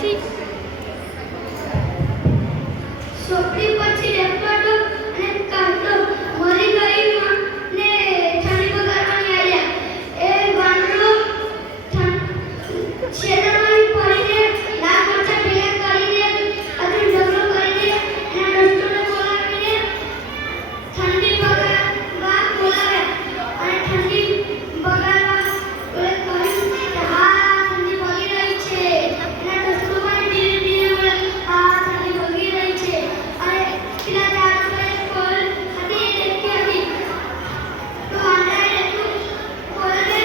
પછી સોપડી પછી રેપટો અને કાંટો મરી ગઈ ને ઠંડી બગાડવાની આયા એ વાંદરો છેડામાં પડીને લાલ મરચાં ભેગા કરીને અજુ ઢગલો કરીને એના દોસ્તોને બોલાવીને ઠંડી બગાડવા બોલાવ્યા અને ઠંડી બગાડવા બોલે કહ્યું કે હા ઠંડી બગી રહી છે એના દોસ્તો પણ ધીરે ધીરે બોલે હા ઠંડી બગી રહી છે અને પેલા ઝાડ પર ફળ હતી એ દેખી હતી તો વાંદરાએ એટલું બોલે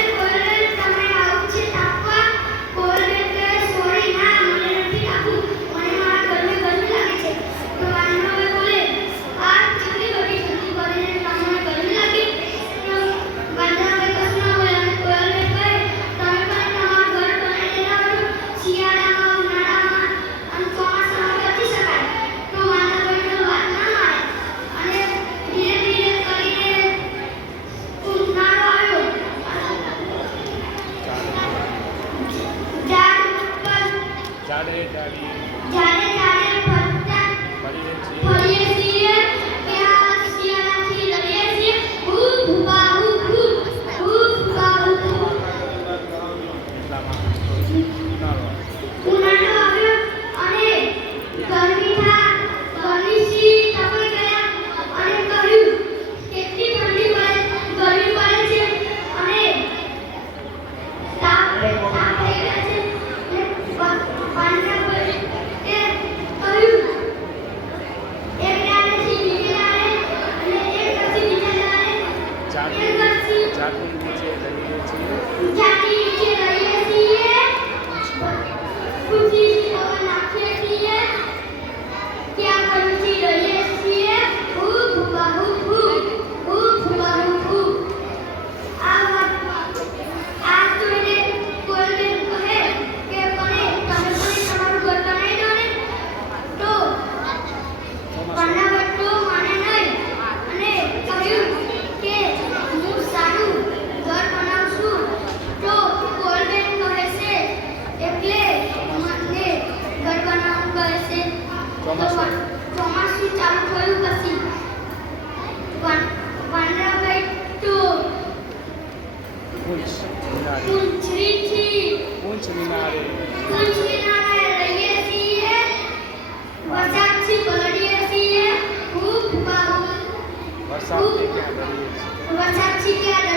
તમે આવું છે તાપવા બોલે કે સોરી ના મને નથી તાપવું મને મારા ઘરને ગરમી લાગે છે તો વાંદરો બોલે આ ઠંડી બગી કરીને તમને ગરમી લાગી તો વાંદરાએ કશું ના બોલે અને બોલે કે તમે પણ તમારું ઘર બનાવી લેતા હો શિયાળામાં ઉનાળામાં અને ચોમાસામાં બચી શકાય તો વાંદરાએ તો વાત ના માને અને ધીરે ધીરે કરીને ઉનાળો આવ્યો ઝાડ ઉપર ઝાડે ઝાડી ઝાડે ફરતા ફરીએ છીએ ફરીએ છીએ કે આ શિયાળાથી લડીએ છીએ હું ભૂપા હું ભૂપા હું એટલામાં ઉનાળો ઉનાળો આવ્યો અને ગરમીથી તપાઈ ગયા અને કહ્યું કેટલી ઠંડી ગરમી પડે છે અને તાપ થઈ ગયા છે અને વાંદરા બોલે કે કહ્યું એક દાડેથી બીજે દાડે અને એક પછી બીજા દાડે ઝાડની નીચે રહીએ છીએ જાતી નીચે રહીએ છીએ ખુશી પવન નાખીએ છીએ ત્યાં ગરમીથી રહીએ છીએ હું ભૂપા હું ભૂપા હું આ જોઈને કોઈને કહે કે તમે તમારું ઘર બનાવી દો ને તો પાનાવટો માને નહીં અને કહ્યું કે હું સારું ઘર બનાવશું તો ગોલ્ડન કહે છે એટલે મને ઘર બનાવવું કહે છે ચોમાસું ચાલુ થયું પછી વાંદરાભાઈ તો પૂંછ મિનારે કુંચરીના રહીએ છીએ વરસાદથી પલળીએ છીએ હું ભૂપા હું વરસાદથી ક્યાં રહીએ છીએ વરસાદથી ક્યાં